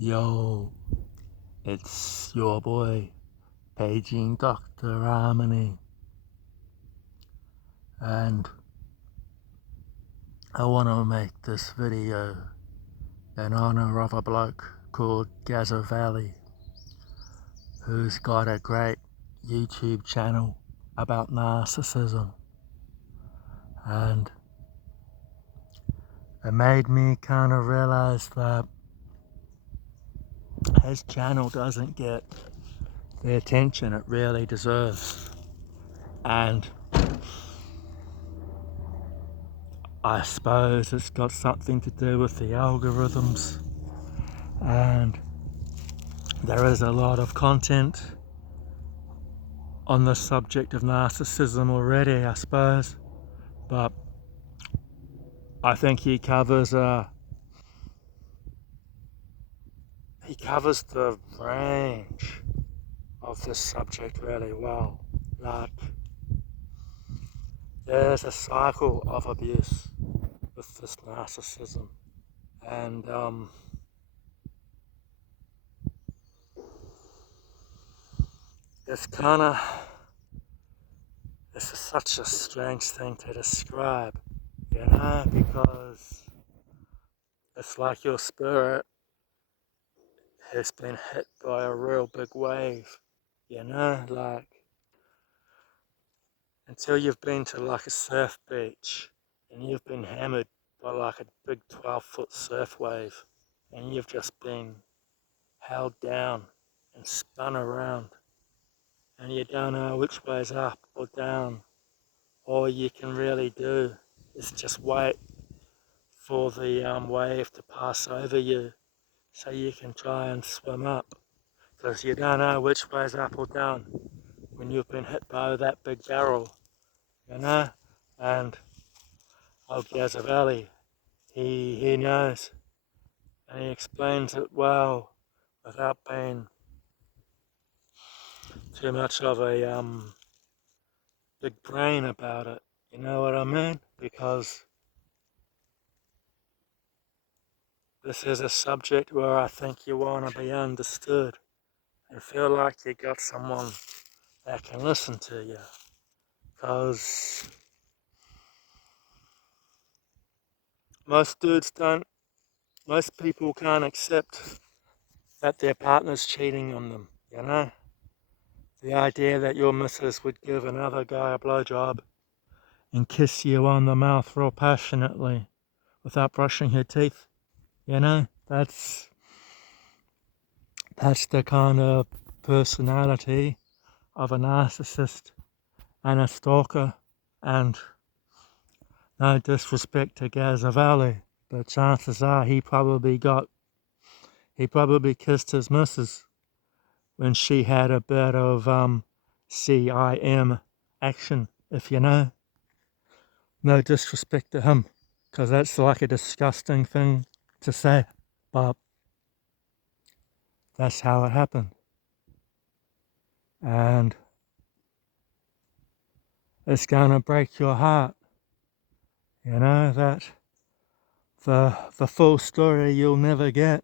Yo, it's your boy, paging Dr. Harmony, and I want to make this video in honor of a bloke called Gazzavelli, who's got a great YouTube channel about narcissism, and it made me kind of realize that his channel doesn't get the attention it really deserves, and I suppose it's got something to do with the algorithms, and there is a lot of content on the subject of narcissism already, I suppose, but I think he covers the range of this subject really well. Like, there's a cycle of abuse with this narcissism, and this is such a strange thing to describe, because it's like your spirit has been hit by a real big wave, like until you've been to like a surf beach and you've been hammered by like a big 12-foot surf wave and you've just been held down and spun around and you don't know which way's up or down. All you can really do is just wait for the wave to pass over you so you can try and swim up, because you don't know which way's up or down when you've been hit by that big barrel, and old Gazzavelli, he knows, and he explains it well without being too much of a big brain about it, you know what I mean? Because this is a subject where I think you want to be understood and feel like you got someone that can listen to you, because most people can't accept that their partner's cheating on them, The idea that your missus would give another guy a blowjob and kiss you on the mouth real passionately without brushing her teeth, that's the kind of personality of a narcissist and a stalker. And no disrespect to Gazzavelli, but chances are he probably kissed his missus when she had a bit of CIM action, if you know. No disrespect to him, because that's like a disgusting thing to say, but that's how it happened. And it's gonna break your heart, that the full story you'll never get.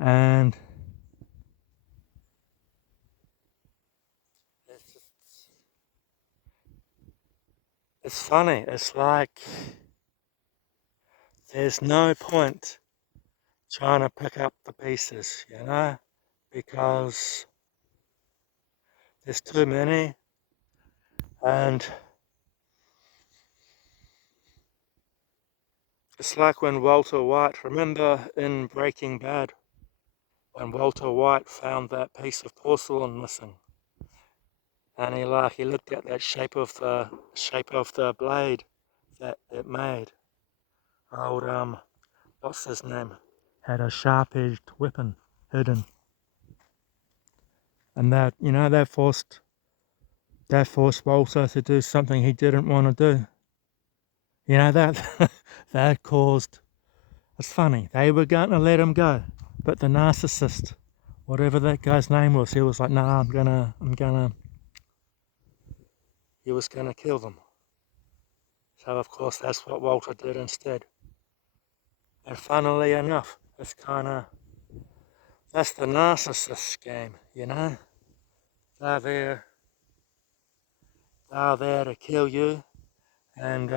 And it's funny, it's like there's no point trying to pick up the pieces, because there's too many. And it's like when Walter White, remember in Breaking Bad, when Walter White found that piece of porcelain missing, and he looked at that shape of the blade that it made. Old what's his name? Had a sharp-edged weapon hidden, and that forced Walter to do something he didn't want to do. That that caused. It's funny. They were going to let him go, but the narcissist, whatever that guy's name was, he was like, "Nah, he was gonna kill them." So of course that's what Walter did instead. And funnily enough, it's kind of That's the narcissist game, you know? They're there, they're there to kill you, and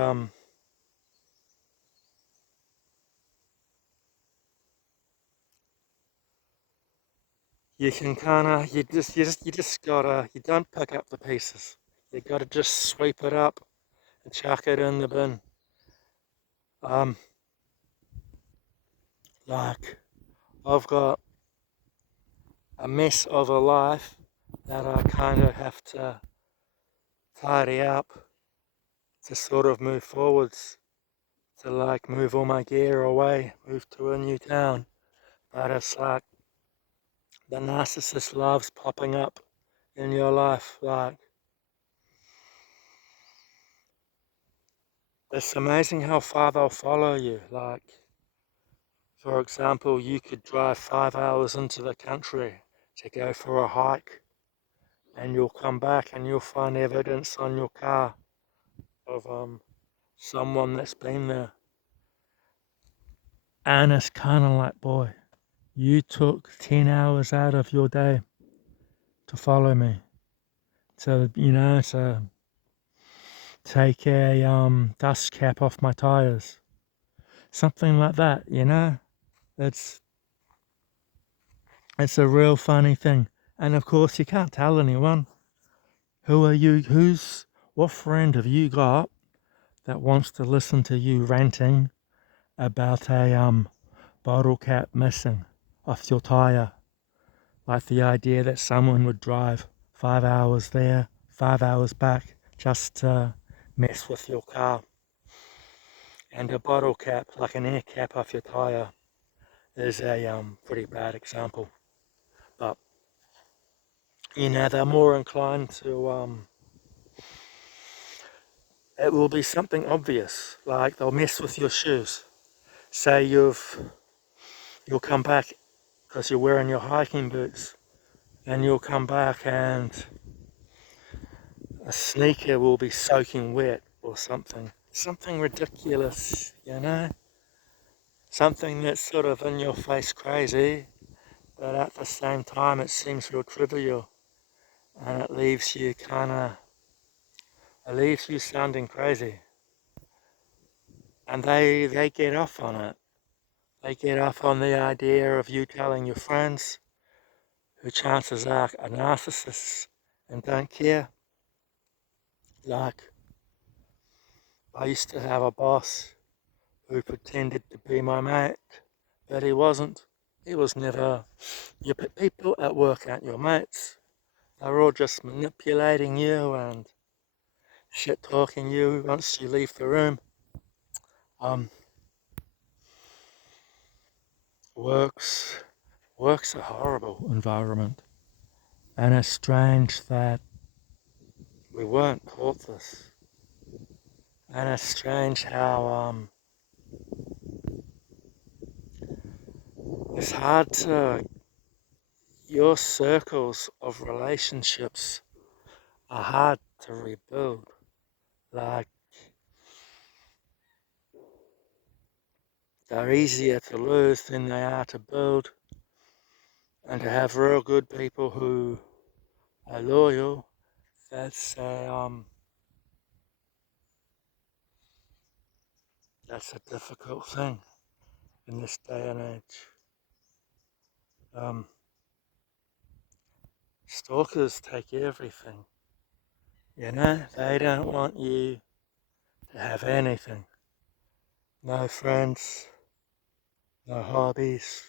you can kinda, you just gotta, you don't pick up the pieces. You gotta just sweep it up and chuck it in the bin. Um, like, I've got a mess of a life that I kind of have to tidy up to sort of move forwards, to like move all my gear away, move to a new town. But it's like the narcissist loves popping up in your life. Like, it's amazing how far they'll follow you. Like, for example, you could drive 5 hours into the country to go for a hike, and you'll come back and you'll find evidence on your car of someone that's been there. And it's kind of like, boy, you took 10 hours out of your day to follow me. To, to take a dust cap off my tires. Something like that, you know? It's it's a real funny thing. And of course you can't tell anyone. Who are you? What friend have you got that wants to listen to you ranting about a bottle cap missing off your tire? Like the idea that someone would drive 5 hours there, 5 hours back, just to mess with your car. And a bottle cap, like an air cap off your tyre, is a pretty bad example. But, they're more inclined to, it will be something obvious, like they'll mess with your shoes. Say you'll come back because you're wearing your hiking boots, and you'll come back and a sneaker will be soaking wet or something. Something ridiculous, Something that's sort of in your face crazy, but at the same time it seems real trivial, and it leaves you sounding crazy. And they get off on it. They get off on the idea of you telling your friends, who chances are narcissists and don't care. Like, I used to have a boss who pretended to be my mate, but he wasn't. He was never. Your people at work aren't your mates. They're all just manipulating you and shit talking you once you leave the room. Um, works work's a horrible environment, and it's strange that we weren't taught this. And it's strange how it's hard to your circles of relationships are hard to rebuild. Like, they're easier to lose than they are to build, and to have real good people who are loyal. That's a difficult thing in this day and age. Um, Stalkers take everything. They don't want you to have anything. No friends, no hobbies.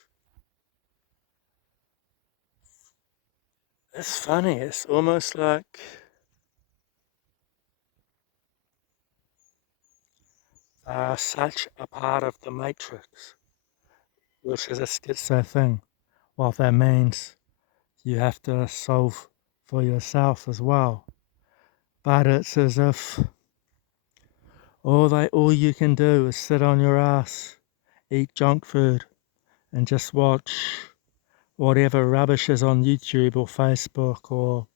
It's funny, it's almost like they are such a part of the matrix, which is a schizo thing. What that means, you have to solve for yourself as well. But it's as if all you can do is sit on your ass, eat junk food, and just watch whatever rubbish is on YouTube or Facebook or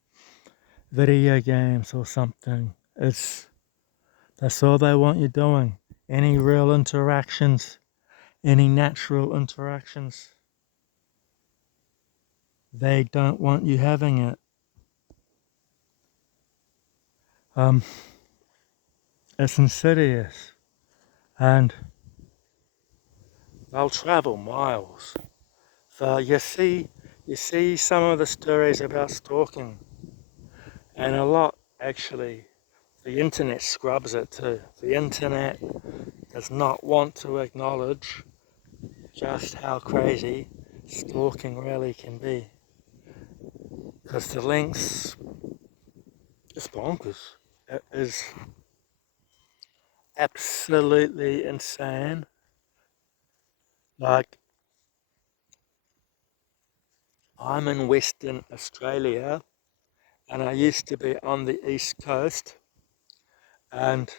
video games or something. That's all they want you doing. Any real interactions, any natural interactions. they don't want you having it. It's insidious, and they'll travel miles. So you see some of the stories about stalking, and a lot actually. The internet scrubs it too. The internet does not want to acknowledge just how crazy stalking really can be. Because the links is bonkers. It is absolutely insane. Like, I'm in Western Australia and I used to be on the East Coast, and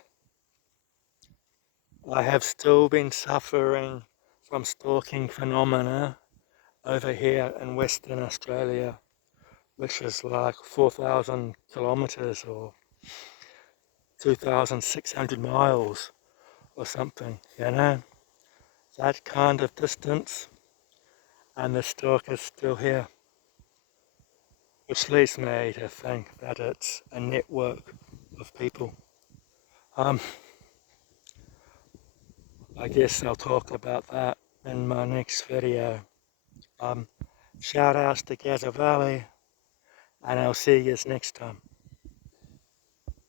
I have still been suffering from stalking phenomena over here in Western Australia, which is like 4,000 kilometers or 2,600 miles or something, you know? That kind of distance, and the stalker's still here, which leads me to think that it's a network of people. Um, I guess I'll talk about that in my next video. Um, Shout outs to Gazzavelli, and I'll see you next time.